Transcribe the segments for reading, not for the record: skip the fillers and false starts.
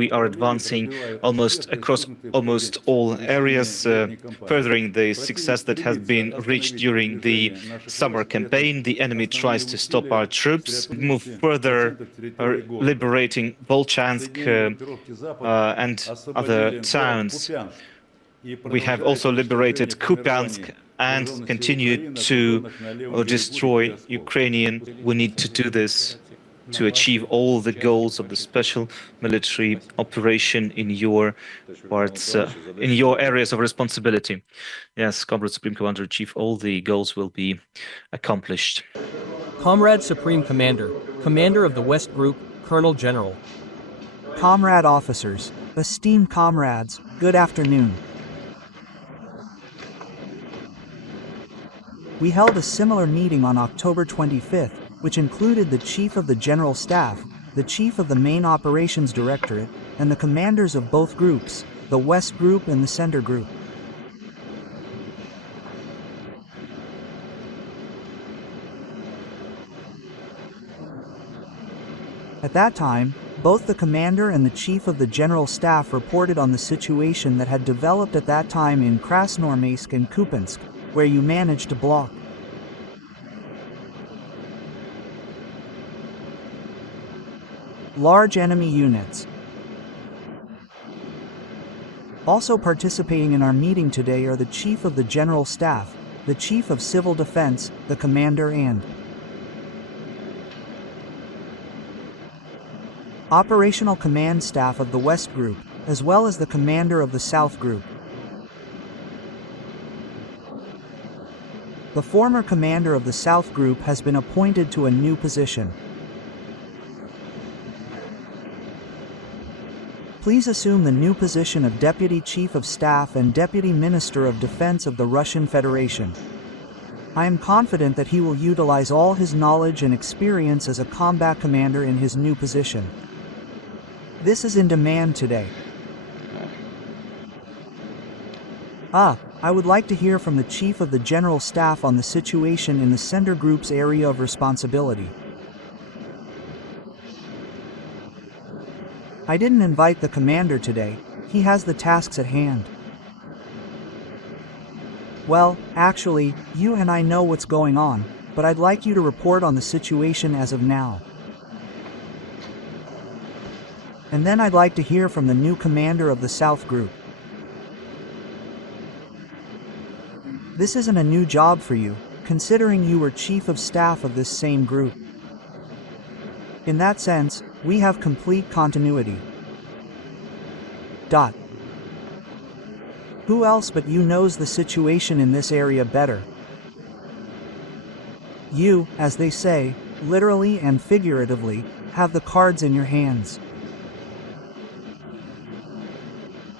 we are advancing across almost all areas, furthering the success that has been reached during the summer campaign. The enemy tries to stop our troops, move further, liberating Volchansk and other towns. We have also liberated Kupyansk and continue to destroy Ukrainian. We need to do this to achieve all the goals of the special military operation in your parts, in your areas of responsibility. Yes, Comrade Supreme Commander-in-Chief, all the goals will be accomplished. Comrade Supreme Commander, Commander of the West Group, Colonel General. Comrade officers, esteemed comrades, good afternoon. We held a similar meeting on October 25th, which included the Chief of the General Staff, the Chief of the Main Operations Directorate, and the commanders of both groups, the West Group and the Center Group. At that time, both the commander and the Chief of the General Staff reported on the situation that had developed at that time in Krasnoarmeysk and Kupyansk, where you managed to block large enemy units. Also participating in our meeting today are the Chief of the General Staff, the Chief of Civil Defense, the Commander and Operational Command Staff of the West Group, as well as the Commander of the South Group. The former commander of the South Group has been appointed to a new position. Please assume the new position of Deputy Chief of Staff and Deputy Minister of Defense of the Russian Federation. I am confident that he will utilize all his knowledge and experience as a combat commander in his new position. This is in demand today. I would like to hear from the Chief of the General Staff on the situation in the Center Group's area of responsibility. I didn't invite the commander today, he has the tasks at hand. Well, actually, you and I know what's going on, but I'd like you to report on the situation as of now. And then I'd like to hear from the new commander of the South Group. This isn't a new job for you, considering you were Chief of Staff of this same group. In that sense, we have complete continuity. Who else but you knows the situation in this area better? You, as they say, literally and figuratively, have the cards in your hands.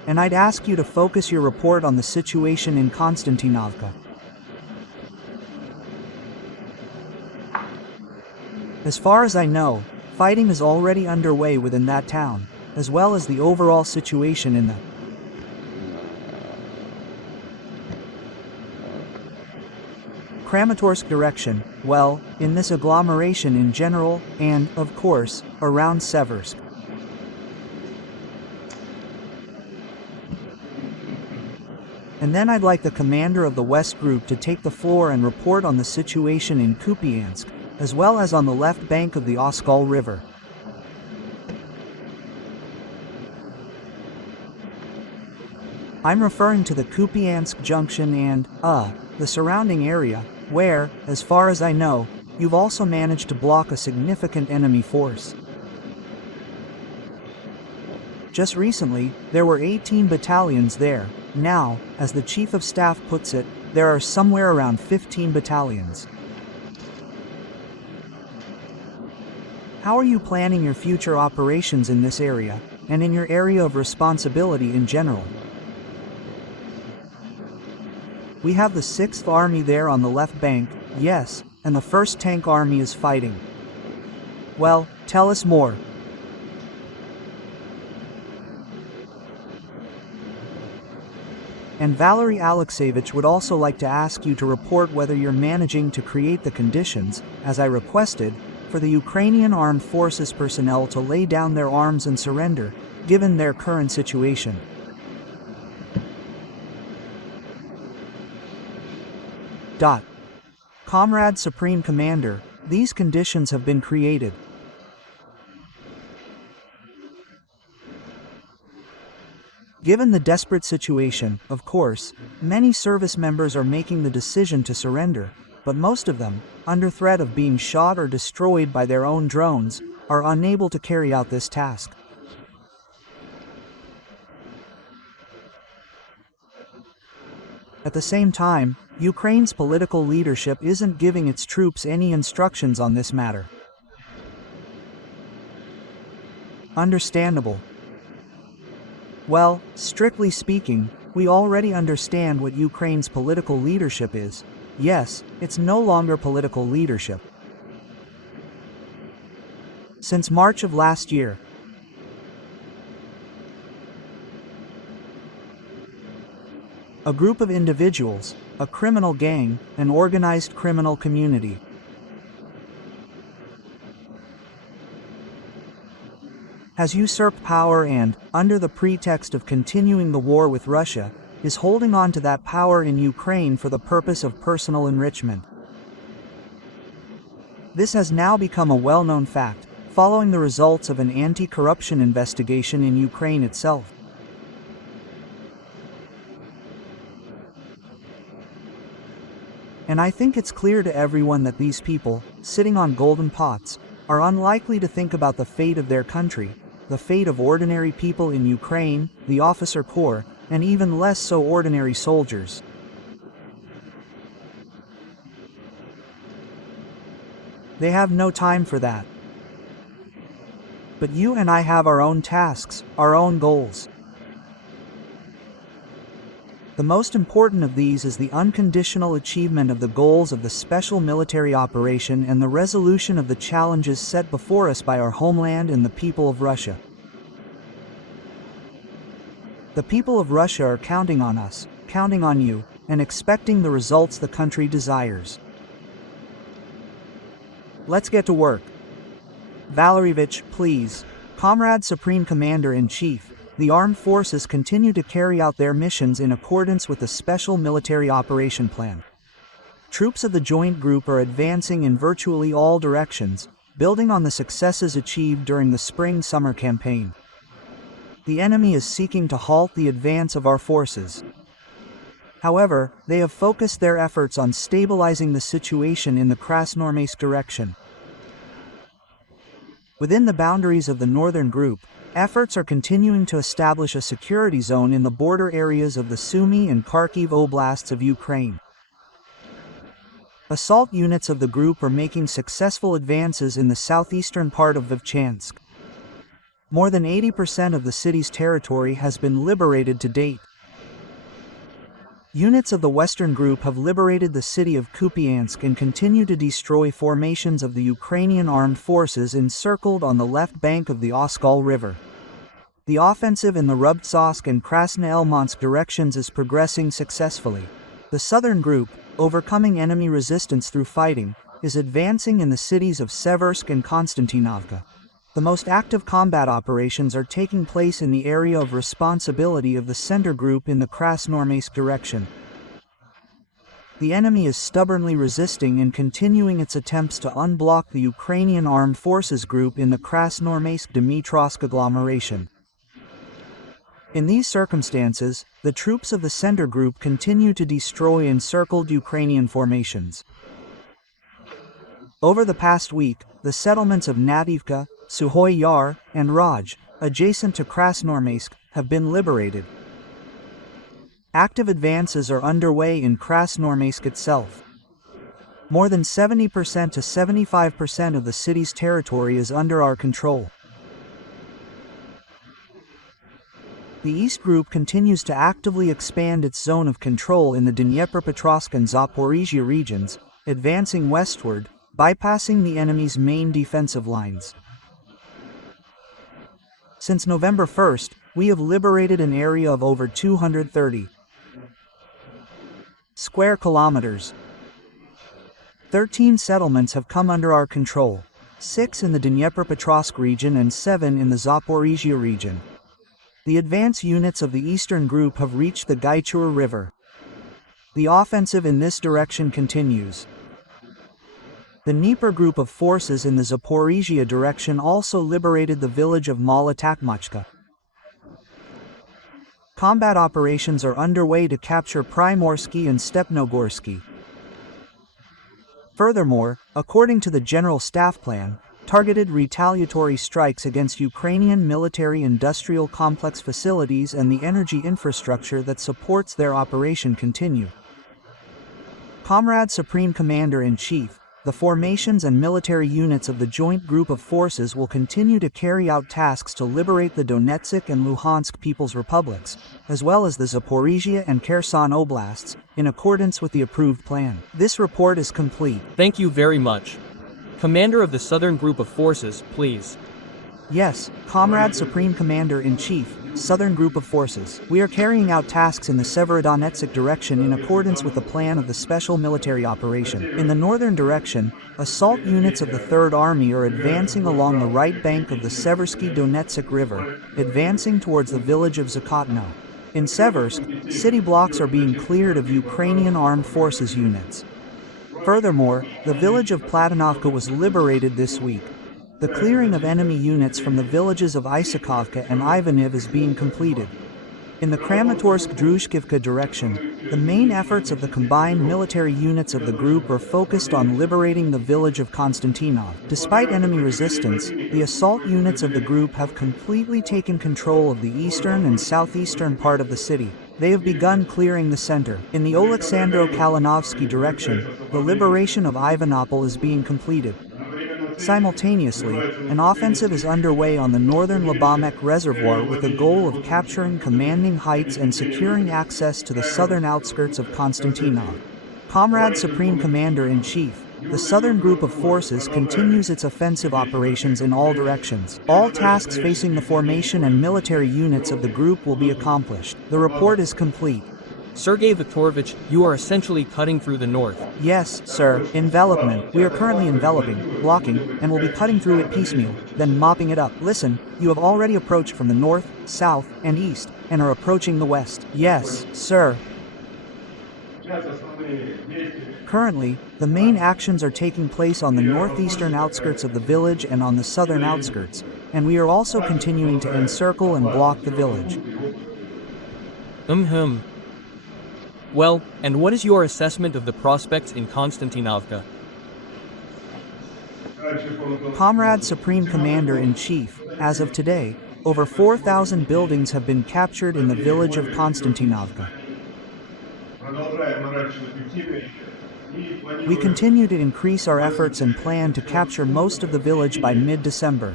And I'd ask you to focus your report on the situation in Konstantinovka. As far as I know, fighting is already underway within that town, as well as the overall situation in the Kramatorsk direction, well, in this agglomeration in general, and, of course, around Seversk. And then I'd like the commander of the West Group to take the floor and report on the situation in Kupyansk, as well as on the left bank of the Oskol River. I'm referring to the Kupyansk junction and, the surrounding area, where, as far as I know, you've also managed to block a significant enemy force. Just recently, there were 18 battalions there. Now, as the Chief of Staff puts it, there are somewhere around 15 battalions. How are you planning your future operations in this area, and in your area of responsibility in general? We have the 6th Army there on the left bank, yes, and the 1st Tank Army is fighting. Well, tell us more. And Valery Alexeyevich would also like to ask you to report whether you're managing to create the conditions, as I requested, for the Ukrainian Armed Forces personnel to lay down their arms and surrender, given their current situation. Comrade Supreme Commander, these conditions have been created. Given the desperate situation, of course, many service members are making the decision to surrender, but most of them, under threat of being shot or destroyed by their own drones, are unable to carry out this task. At the same time, Ukraine's political leadership isn't giving its troops any instructions on this matter. Understandable. Well, strictly speaking, we already understand what Ukraine's political leadership is. Yes, it's no longer political leadership. Since March of last year, a group of individuals, a criminal gang, an organized criminal community, has usurped power and, under the pretext of continuing the war with Russia, is holding on to that power in Ukraine for the purpose of personal enrichment. This has now become a well-known fact, following the results of an anti-corruption investigation in Ukraine itself. And I think it's clear to everyone that these people, sitting on golden pots, are unlikely to think about the fate of their country, the fate of ordinary people in Ukraine, the officer corps, and even less so ordinary soldiers. They have no time for that. But you and I have our own tasks, our own goals. The most important of these is the unconditional achievement of the goals of the special military operation and the resolution of the challenges set before us by our homeland and the people of Russia. The people of Russia are counting on us, counting on you, and expecting the results the country desires. Let's get to work. Valerievich, please. Comrade Supreme Commander-in-Chief, the armed forces continue to carry out their missions in accordance with the Special Military Operation Plan. Troops of the Joint Group are advancing in virtually all directions, building on the successes achieved during the spring-summer campaign. The enemy is seeking to halt the advance of our forces. However, they have focused their efforts on stabilizing the situation in the Krasnoarmeysk direction. Within the boundaries of the Northern Group, efforts are continuing to establish a security zone in the border areas of the Sumy and Kharkiv oblasts of Ukraine. Assault units of the group are making successful advances in the southeastern part of Vovchansk. More than 80% of the city's territory has been liberated to date. Units of the Western Group have liberated the city of Kupyansk and continue to destroy formations of the Ukrainian armed forces encircled on the left bank of the Oskol River. The offensive in the Rubtsovsk and Krasnoelmansk directions is progressing successfully. The Southern Group, overcoming enemy resistance through fighting, is advancing in the cities of Seversk and Konstantinovka. The most active combat operations are taking place in the area of responsibility of the Center Group in the Krasnoarmeysk direction. The enemy is stubbornly resisting and continuing its attempts to unblock the Ukrainian Armed Forces Group in the Krasnoarmeysk-Dmitrovsk agglomeration. In these circumstances, the troops of the Center Group continue to destroy encircled Ukrainian formations. Over the past week, the settlements of Nadivka, Suhoy Yar, and Raj, adjacent to Krasnoarmeysk, have been liberated. Active advances are underway in Krasnoarmeysk itself. More than 70% to 75% of the city's territory is under our control. The East Group continues to actively expand its zone of control in the Dnipropetrovsk and Zaporizhia regions, advancing westward, bypassing the enemy's main defensive lines. Since November 1st, we have liberated an area of over 230 square kilometers. 13 settlements have come under our control, 6 in the Dnipropetrovsk region and 7 in the Zaporizhia region. The advance units of the Eastern Group have reached the Gaichur River. The offensive in this direction continues. The Dnieper Group of forces in the Zaporizhia direction also liberated the village of Malotakmachka. Combat operations are underway to capture Primorsky and Stepnogorsky. Furthermore, according to the General Staff Plan, targeted retaliatory strikes against Ukrainian military-industrial complex facilities and the energy infrastructure that supports their operation continue. Comrade Supreme Commander-in-Chief, the formations and military units of the Joint Group of Forces will continue to carry out tasks to liberate the Donetsk and Luhansk People's Republics, as well as the Zaporizhia and Kherson Oblasts, in accordance with the approved plan. This report is complete. Thank you very much. Commander of the Southern Group of Forces, please. Yes, Comrade Supreme Commander-in-Chief, Southern Group of Forces. We are carrying out tasks in the Severodonetsk direction in accordance with the plan of the Special Military Operation. In the northern direction, assault units of the Third Army are advancing along the right bank of the Seversky Donetsk River, advancing towards the village of Zakotno. In Seversk, city blocks are being cleared of Ukrainian Armed Forces units. Furthermore, the village of Platonovka was liberated this week. The clearing of enemy units from the villages of Isakovka and Ivaniv is being completed. In the Kramatorsk-Druzhkivka direction, the main efforts of the combined military units of the group are focused on liberating the village of Konstantinov. Despite enemy resistance, the assault units of the group have completely taken control of the eastern and southeastern part of the city. They have begun clearing the center. In the Oleksandro-Kalinovsky direction, the liberation of Ivanopol is being completed. Simultaneously, an offensive is underway on the northern Labamek Reservoir with the goal of capturing commanding heights and securing access to the southern outskirts of Konstantinov. Comrade Supreme Commander-in-Chief, the Southern Group of Forces continues its offensive operations in all directions. All tasks facing the formation and military units of the group will be accomplished. The report is complete. Sergei Viktorovich, you are essentially cutting through the north. Yes, sir. Envelopment. We are currently enveloping, blocking, and will be cutting through it piecemeal, then mopping it up. Listen, you have already approached from the north, south, and east, and are approaching the west. Yes, sir. Currently, the main actions are taking place on the northeastern outskirts of the village and on the southern outskirts, and we are also continuing to encircle and block the village. Well, and what is your assessment of the prospects in Konstantinovka? Comrade Supreme Commander-in-Chief, as of today, over 4,000 buildings have been captured in the village of Konstantinovka. We continue to increase our efforts and plan to capture most of the village by mid-December.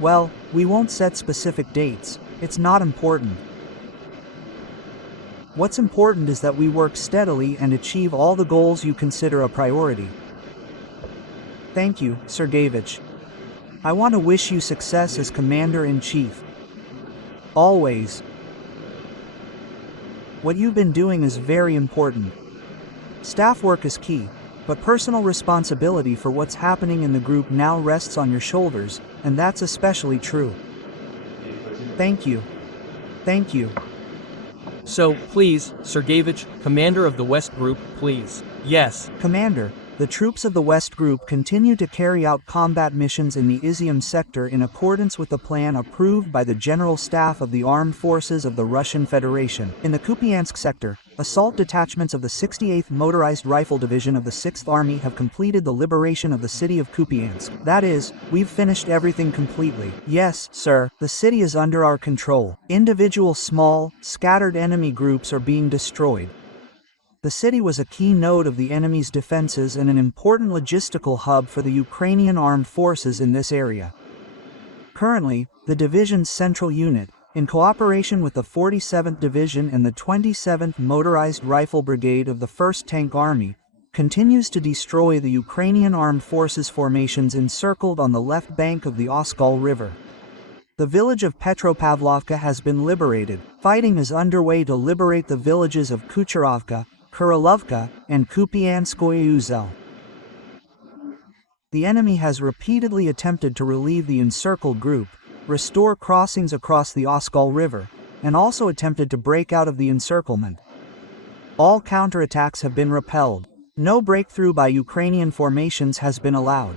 Well, we won't set specific dates. It's not important. What's important is that we work steadily and achieve all the goals you consider a priority. Thank you, Sergeyevich. I want to wish you success as Commander-in-Chief. Always. What you've been doing is very important. Staff work is key, but personal responsibility for what's happening in the group now rests on your shoulders, and that's especially true. Thank you. Thank you. So, please, Sergeyevich, Commander of the West Group, please. Yes. Commander, the troops of the West Group continue to carry out combat missions in the Izium sector in accordance with the plan approved by the General Staff of the Armed Forces of the Russian Federation. In the Kupyansk sector, assault detachments of the 68th Motorized Rifle Division of the 6th Army have completed the liberation of the city of Kupyansk. That is, we've finished everything completely. Yes, sir, the city is under our control. Individual small, scattered enemy groups are being destroyed. The city was a key node of the enemy's defenses and an important logistical hub for the Ukrainian armed forces in this area. Currently, the division's central unit, in cooperation with the 47th Division and the 27th Motorized Rifle Brigade of the 1st Tank Army, continues to destroy the Ukrainian armed forces formations encircled on the left bank of the Oskol River. The village of Petropavlovka has been liberated. Fighting is underway to liberate the villages of Kucherovka, Kurilovka, and Kupyanskoye Uzel. The enemy has repeatedly attempted to relieve the encircled group, restore crossings across the Oskol River, and also attempted to break out of the encirclement. All counterattacks have been repelled. No breakthrough by Ukrainian formations has been allowed.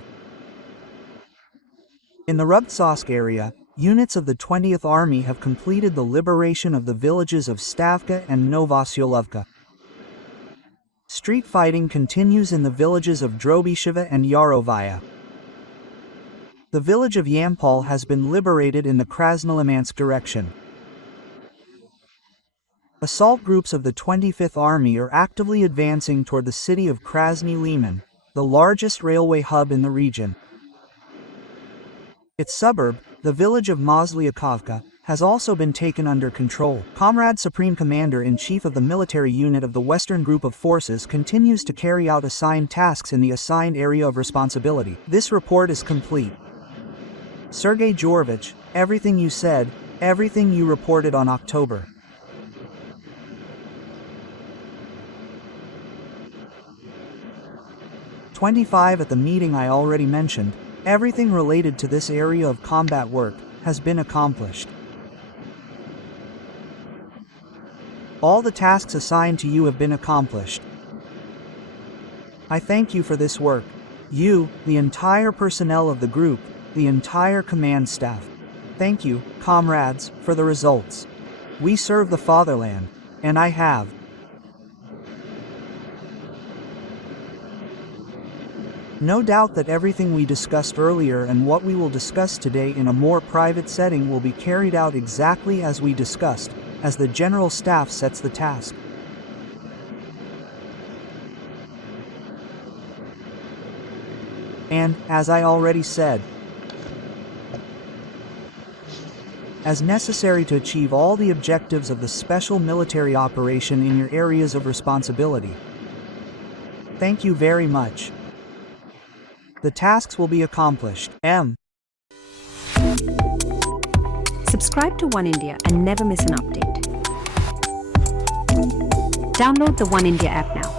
In the Rubtsovsk area, units of the 20th Army have completed the liberation of the villages of Stavka and Novosyolovka. Street fighting continues in the villages of Drobisheva and Yarovaya. The village of Yampol has been liberated in the Krasnolimansk direction. Assault groups of the 25th Army are actively advancing toward the city of Krasny Liman, the largest railway hub in the region. Its suburb, the village of Mozlyakovka, has also been taken under control. Comrade Supreme Commander-in-Chief of the military unit of the Western Group of Forces continues to carry out assigned tasks in the assigned area of responsibility. This report is complete. Sergei Georgevich, everything you said, everything you reported on October 25 at the meeting I already mentioned, everything related to this area of combat work has been accomplished. All the tasks assigned to you have been accomplished. I thank you for this work. You, the entire personnel of the group, the entire command staff. Thank you, comrades, for the results. We serve the fatherland, and I have. No doubt that everything we discussed earlier and what we will discuss today in a more private setting will be carried out exactly as we discussed, as the General Staff sets the task. And, as I already said, as necessary to achieve all the objectives of the special military operation in your areas of responsibility. Thank you very much. The tasks will be accomplished. M. Subscribe to One India and never miss an update. Download the One India app now.